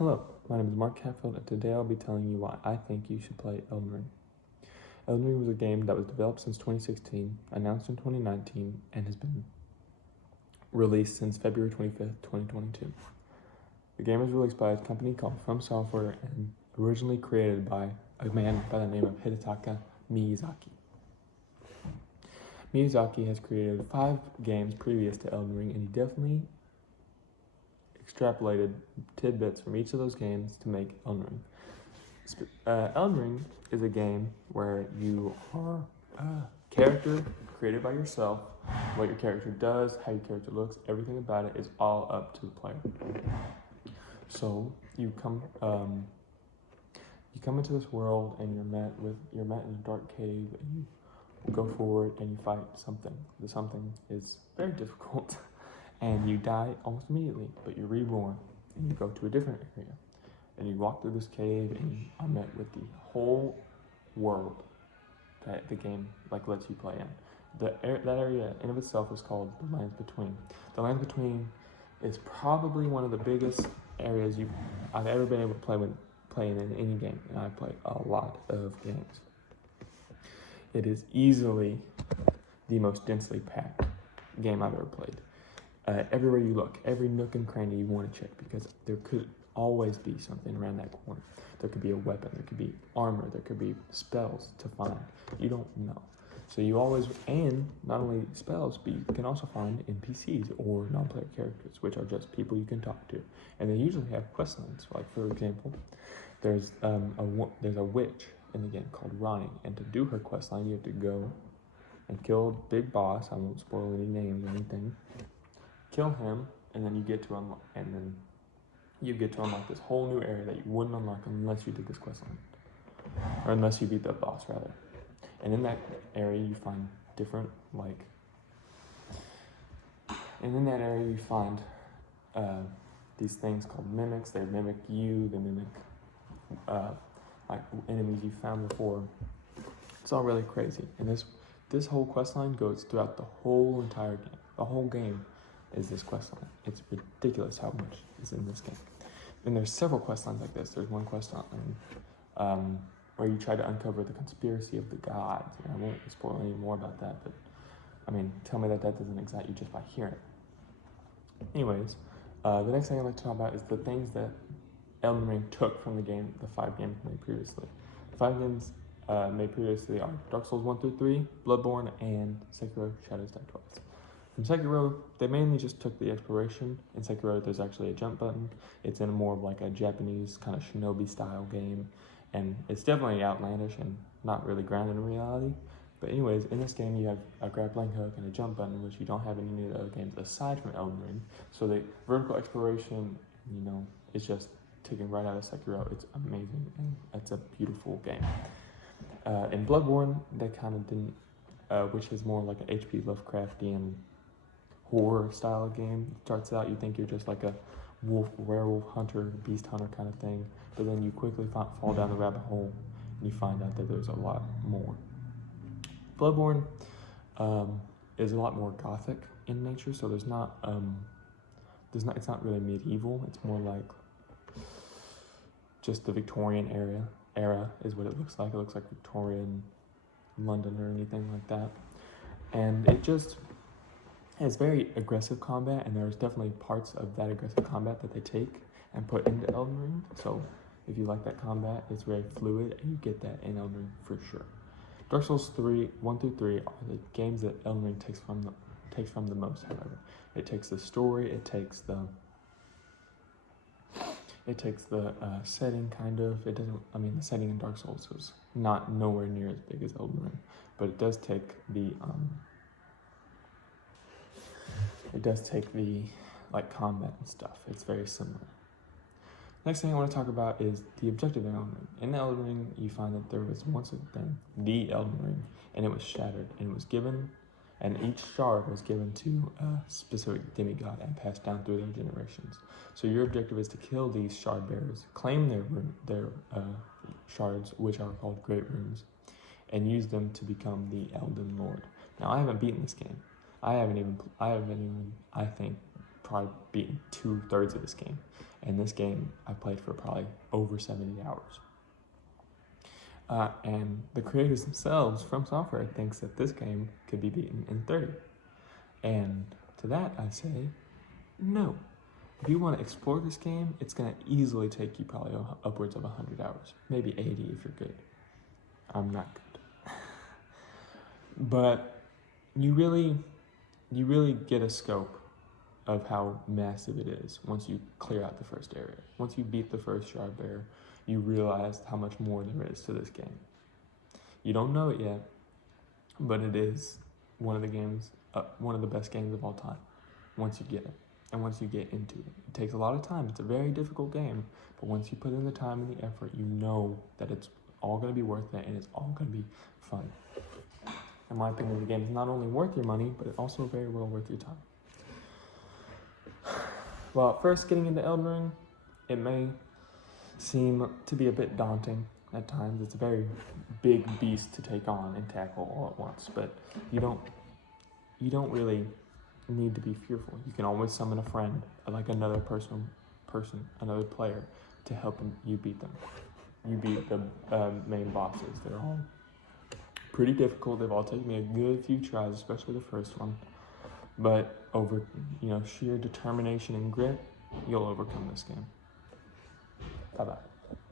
Hello, my name is Mark Hatfield, and today I'll be telling you why I think you should play Elden Ring. Elden Ring was a game that was developed since 2016, announced in 2019, and has been released since February 25th, 2022. The game was released by a company called From Software and originally created by a man by the name of Hidetaka Miyazaki. Miyazaki has created 5 games previous to Elden Ring, and he definitely extrapolated tidbits from each of those games to make Elden Ring. Elden Ring is a game where you are a character created by yourself. What your character does, how your character looks, everything about it is all up to the player. So you come into this world and you're met in a dark cave, and you go forward and you fight something. The something is very difficult. And you die almost immediately, but you're reborn, and you go to a different area, and you walk through this cave, and you are met with the whole world that the game lets you play in. That area in of itself is called the Lands Between. The Lands Between is probably one of the biggest areas I've ever been able to play in any game, and I've played a lot of games. It is easily the most densely packed game I've ever played. Everywhere you look, every nook and cranny you want to check, because there could always be something around that corner. There could be a weapon, there could be armor, there could be spells to find. You don't know. So you always, and not only spells, but you can also find NPCs or non-player characters, which are just people you can talk to. And they usually have quest lines. Like, for example, there's a witch in the game called Ronnie, and to do her quest line, you have to go and kill a big boss. I won't spoil any names or anything. Kill him, and then you get to unlock this whole new area that you wouldn't unlock unless you did this quest line, or unless you beat the boss rather. And in that area you find these things called mimics. They mimic you. They mimic enemies you found before. It's all really crazy. And this whole quest line goes throughout the whole entire game. The whole game is this quest line. It's ridiculous how much is in this game. And there's several quest lines like this. There's one quest line where you try to uncover the conspiracy of the gods. And I won't spoil any more about that, but tell me that doesn't excite you just by hearing it. Anyways, the next thing I'd like to talk about is the things that Elden Ring took from the 5 games made previously. The 5 games made previously are Dark Souls 1 through 3, Bloodborne, and Sekiro: Shadows Die Twice. From Sekiro, they mainly just took the exploration. In Sekiro, there's actually a jump button. It's in more of like a Japanese kind of shinobi style game, and it's definitely outlandish and not really grounded in reality. But anyways, in this game you have a grappling hook and a jump button, which you don't have in any of the other games aside from Elden Ring. So the vertical exploration, is just taken right out of Sekiro. It's amazing, and it's a beautiful game. In Bloodborne, they kind of didn't, which is more like an H.P. Lovecraftian horror style game. It starts out, you think you're just like a werewolf hunter, beast hunter kind of thing, but then you quickly fall down the rabbit hole and you find out that there's a lot more. Bloodborne is a lot more gothic in nature, so it's not really medieval. It's more like just the Victorian era is what it looks like. It looks like Victorian London or anything like that, and it's very aggressive combat, and there's definitely parts of that aggressive combat that they take and put into Elden Ring. So if you like that combat, it's very fluid, and you get that in Elden Ring for sure. Dark Souls 1 through 3 are the games that Elden Ring takes from the most, however. It takes the story, it takes the setting kind of. The setting in Dark Souls is not nowhere near as big as Elden Ring, but it does take the combat and stuff. It's very similar. Next thing I want to talk about is the objective in Elden Ring. In Elden Ring, you find that there was once a thing, the Elden Ring, and it was shattered, and each shard was given to a specific demigod and passed down through their generations. So your objective is to kill these shard bearers, claim their shards, which are called Great Runes, and use them to become the Elden Lord. Now, I haven't beaten this game. I haven't even, I think, probably beaten 2/3 of this game. And this game I played for probably over 70 hours. And the creators themselves from software thinks that this game could be beaten in 30. And to that I say, no. If you want to explore this game, it's going to easily take you probably upwards of 100 hours, maybe 80 if you're good. I'm not good. But you really get a scope of how massive it is once you clear out the first area. Once you beat the first shard bear, you realize how much more there is to this game. You don't know it yet, but it is one of the best games of all time once you get it and once you get into it. It takes a lot of time. It's a very difficult game, but once you put in the time and the effort, you know that it's all going to be worth it and it's all going to be fun. In my opinion, the game is not only worth your money, but it's also very well worth your time. Well, first getting into Elden Ring, it may seem to be a bit daunting at times. It's a very big beast to take on and tackle all at once, but you don't really need to be fearful. You can always summon a friend, like another another player, to help you beat them. You beat the main bosses. They're all pretty difficult. They've all taken me a good few tries, especially the first one. But over sheer determination and grit, you'll overcome this game. Bye-bye.